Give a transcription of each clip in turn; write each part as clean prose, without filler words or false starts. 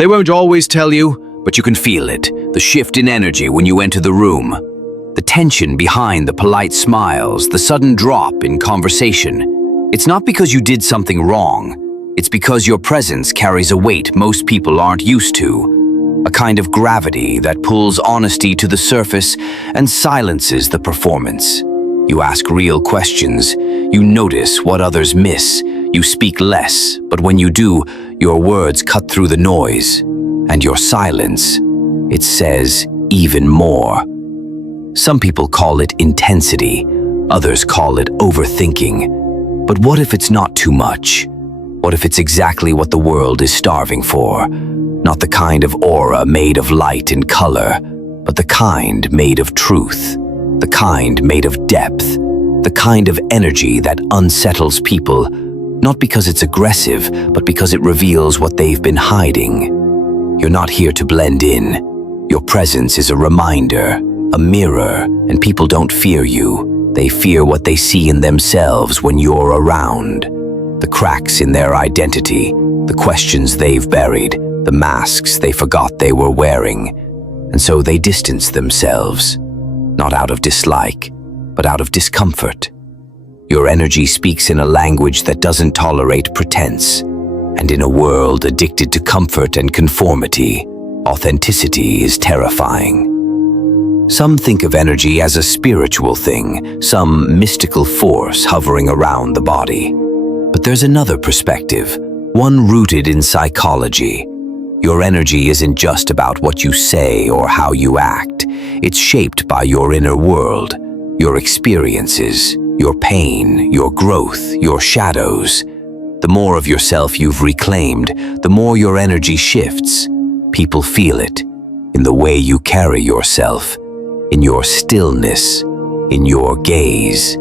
They won't always tell you, but you can feel it, the shift in energy when you enter the room. The tension behind the polite smiles, the sudden drop in conversation. It's not because you did something wrong. It's because your presence carries a weight most people aren't used to. A kind of gravity that pulls honesty to the surface and silences the performance. You ask real questions. You notice what others miss. You speak less, but when you do, your words cut through the noise. And your silence, it says even more. Some people call it intensity. Others call it overthinking. But what if it's not too much? What if it's exactly what the world is starving for? Not the kind of aura made of light and color, but the kind made of truth. The kind made of depth, the kind of energy that unsettles people, not because it's aggressive, but because it reveals what they've been hiding. You're not here to blend in. Your presence is a reminder, a mirror, and people don't fear you. They fear what they see in themselves when you're around. The cracks in their identity, the questions they've buried, the masks they forgot they were wearing. And so they distance themselves. Not out of dislike, but out of discomfort. Your energy speaks in a language that doesn't tolerate pretense, and in a world addicted to comfort and conformity, authenticity is terrifying. Some think of energy as a spiritual thing, some mystical force hovering around the body. But there's another perspective, one rooted in psychology. Your energy isn't just about what you say or how you act. It's shaped by your inner world, your experiences, your pain, your growth, your shadows. The more of yourself you've reclaimed, the more your energy shifts. People feel it in the way you carry yourself, in your stillness, in your gaze.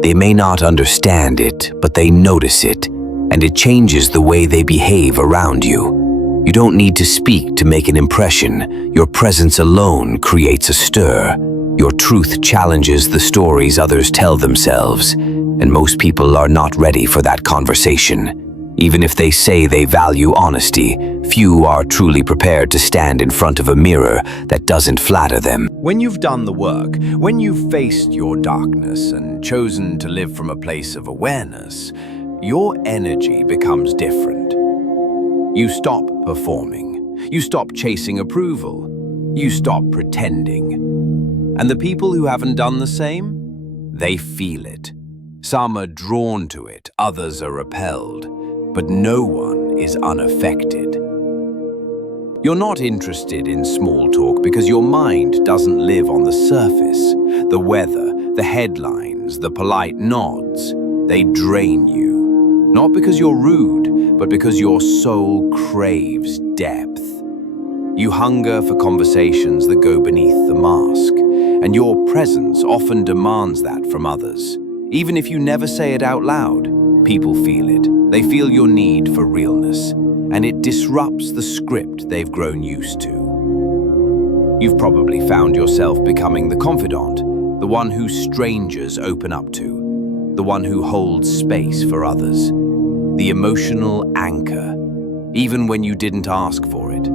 They may not understand it, but they notice it, and it changes the way they behave around you. You don't need to speak to make an impression. Your presence alone creates a stir. Your truth challenges the stories others tell themselves, and most people are not ready for that conversation. Even if they say they value honesty, few are truly prepared to stand in front of a mirror that doesn't flatter them. When you've done the work, when you've faced your darkness and chosen to live from a place of awareness, your energy becomes different. You stop performing. You stop chasing approval. You stop pretending. And the people who haven't done the same, they feel it. Some are drawn to it, others are repelled, but no one is unaffected. You're not interested in small talk because your mind doesn't live on the surface. The weather, the headlines, the polite nods, they drain you. Not because you're rude, but because your soul craves depth. You hunger for conversations that go beneath the mask, and your presence often demands that from others. Even if you never say it out loud, people feel it. They feel your need for realness, and it disrupts the script they've grown used to. You've probably found yourself becoming the confidant, the one who strangers open up to, the one who holds space for others, the emotional anchor, even when you didn't ask for it.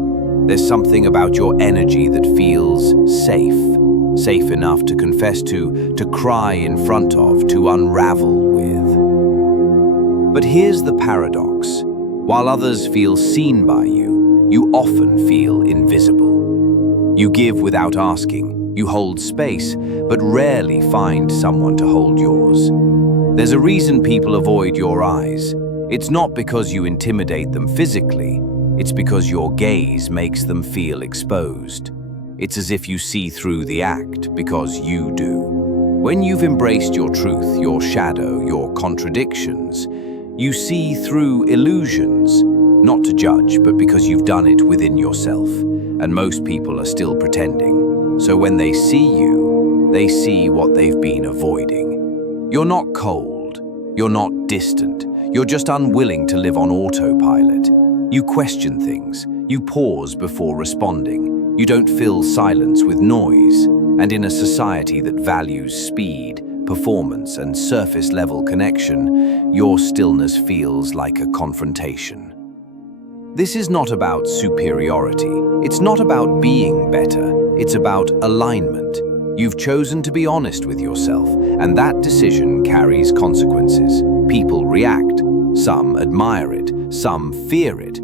There's something about your energy that feels safe enough to confess to cry in front of, to unravel with. But here's the paradox. While others feel seen by you, you often feel invisible. You give without asking, you hold space, but rarely find someone to hold yours. There's a reason people avoid your eyes. It's not because you intimidate them physically, it's because your gaze makes them feel exposed. It's as if you see through the act because you do. When you've embraced your truth, your shadow, your contradictions, you see through illusions, not to judge, but because you've done it within yourself. And most people are still pretending. So when they see you, they see what they've been avoiding. You're not cold, you're not distant, you're just unwilling to live on autopilot. You question things, you pause before responding, you don't fill silence with noise, and in a society that values speed, performance, and surface-level connection, your stillness feels like a confrontation. This is not about superiority. It's not about being better. It's about alignment. You've chosen to be honest with yourself, and that decision carries consequences. People react. Some admire it. Some fear it.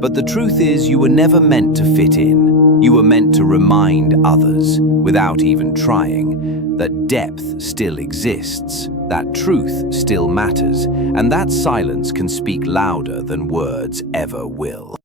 But the truth is, you were never meant to fit in. You were meant to remind others, without even trying, that depth still exists, that truth still matters, and that silence can speak louder than words ever will.